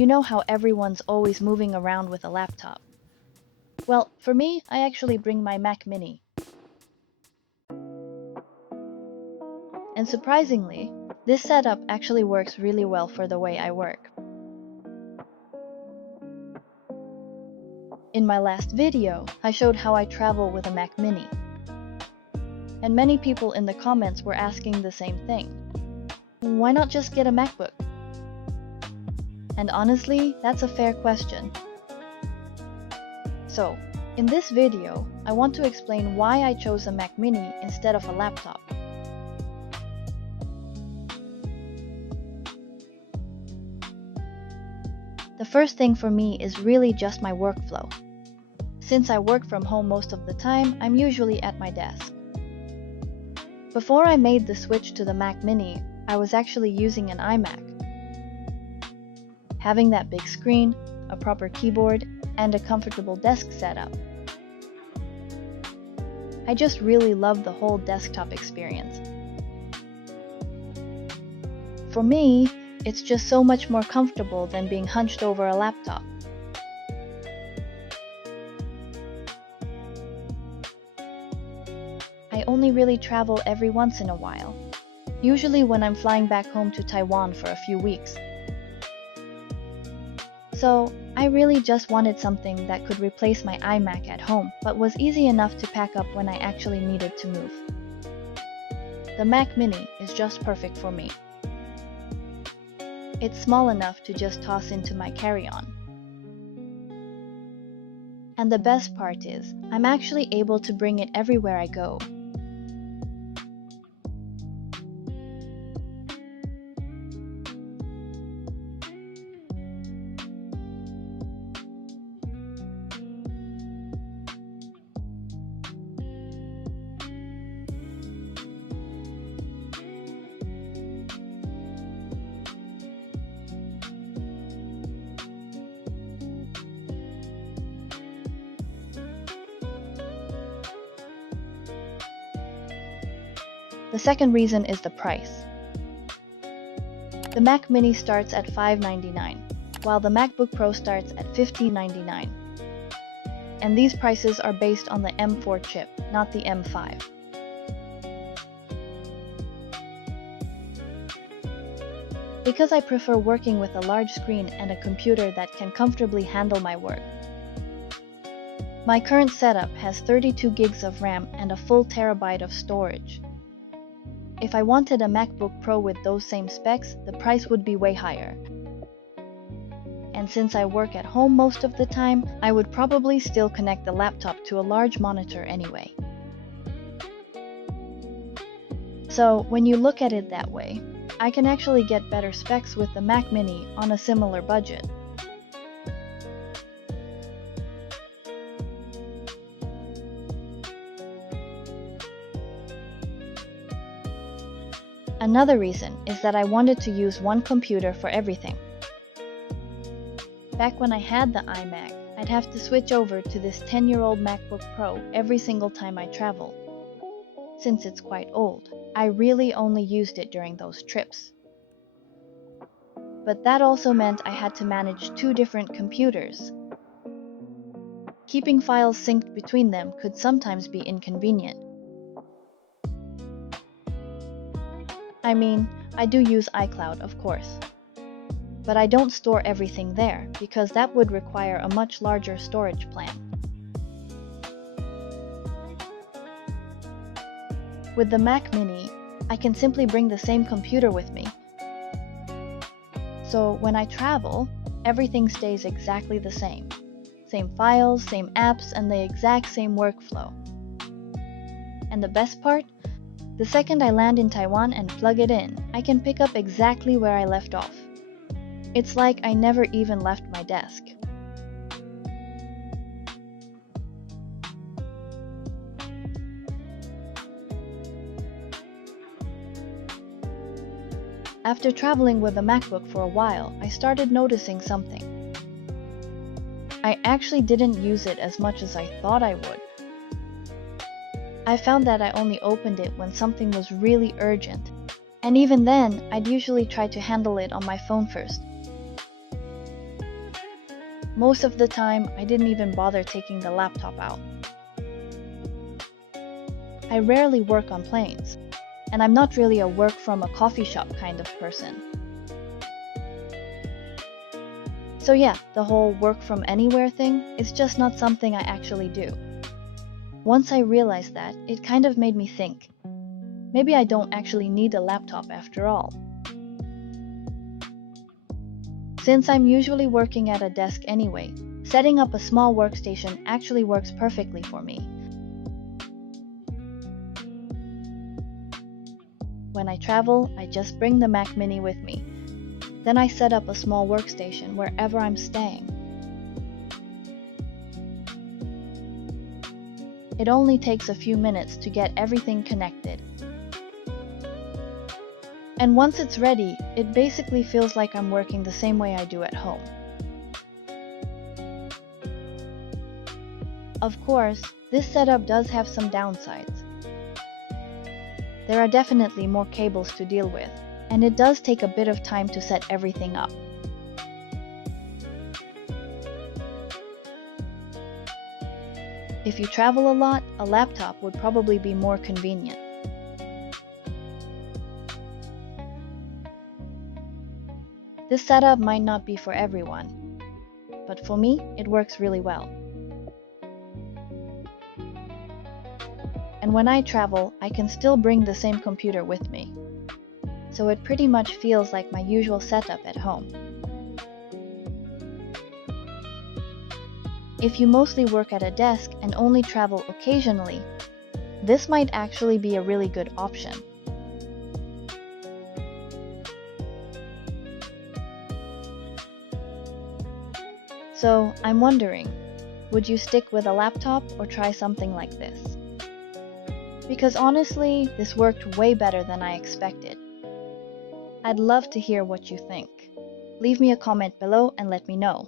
You know how everyone's always moving around with a laptop. Well, for me, I actually bring my Mac Mini. And surprisingly, this setup actually works really well for the way I work. In my last video, I showed how I travel with a Mac Mini. And many people in the comments were asking the same thing. Why not just get a MacBook? And honestly, that's a fair question. So, in this video, I want to explain why I chose a Mac Mini instead of a laptop. The first thing for me is really just my workflow. Since I work from home most of the time, I'm usually at my desk. Before I made the switch to the Mac Mini, I was actually using an iMac. Having that big screen, a proper keyboard, and a comfortable desk setup. I just really love the whole desktop experience. For me, it's just so much more comfortable than being hunched over a laptop. I only really travel every once in a while, usually when I'm flying back home to Taiwan for a few weeks. So, I really just wanted something that could replace my iMac at home, but was easy enough to pack up when I actually needed to move. The Mac Mini is just perfect for me. It's small enough to just toss into my carry-on. And the best part is, I'm actually able to bring it everywhere I go. The second reason is the price. The Mac Mini starts at $599, while the MacBook Pro starts at $1599. And these prices are based on the M4 chip, not the M5. Because I prefer working with a large screen and a computer that can comfortably handle my work. My current setup has 32 gigs of RAM and a full terabyte of storage. If I wanted a MacBook Pro with those same specs, the price would be way higher. And since I work at home most of the time, I would probably still connect the laptop to a large monitor anyway. So, when you look at it that way, I can actually get better specs with the Mac Mini on a similar budget. Another reason is that I wanted to use one computer for everything. Back when I had the iMac, I'd have to switch over to this 10-year-old MacBook Pro every single time I traveled. Since it's quite old, I really only used it during those trips. But that also meant I had to manage two different computers. Keeping files synced between them could sometimes be inconvenient. I mean, I do use iCloud, of course. But I don't store everything there, because that would require a much larger storage plan. With the Mac Mini, I can simply bring the same computer with me. So when I travel, everything stays exactly the same. Same files, same apps, and the exact same workflow. And the best part? The second I land in Taiwan and plug it in, I can pick up exactly where I left off. It's like I never even left my desk. After traveling with a MacBook for a while, I started noticing something. I actually didn't use it as much as I thought I would. I found that I only opened it when something was really urgent, and even then, I'd usually try to handle it on my phone first. Most of the time, I didn't even bother taking the laptop out. I rarely work on planes, and I'm not really a work from a coffee shop kind of person. So yeah, the whole work from anywhere thing is just not something I actually do. Once I realized that, it kind of made me think, maybe I don't actually need a laptop after all. Since I'm usually working at a desk anyway, setting up a small workstation actually works perfectly for me. When I travel, I just bring the Mac Mini with me. Then I set up a small workstation wherever I'm staying. It only takes a few minutes to get everything connected. And once it's ready, it basically feels like I'm working the same way I do at home. Of course, this setup does have some downsides. There are definitely more cables to deal with, and it does take a bit of time to set everything up. If you travel a lot, a laptop would probably be more convenient. This setup might not be for everyone, but for me, it works really well. And when I travel, I can still bring the same computer with me. So it pretty much feels like my usual setup at home. If you mostly work at a desk and only travel occasionally, this might actually be a really good option. So I'm wondering, would you stick with a laptop or try something like this? Because honestly, this worked way better than I expected. I'd love to hear what you think. Leave me a comment below and let me know.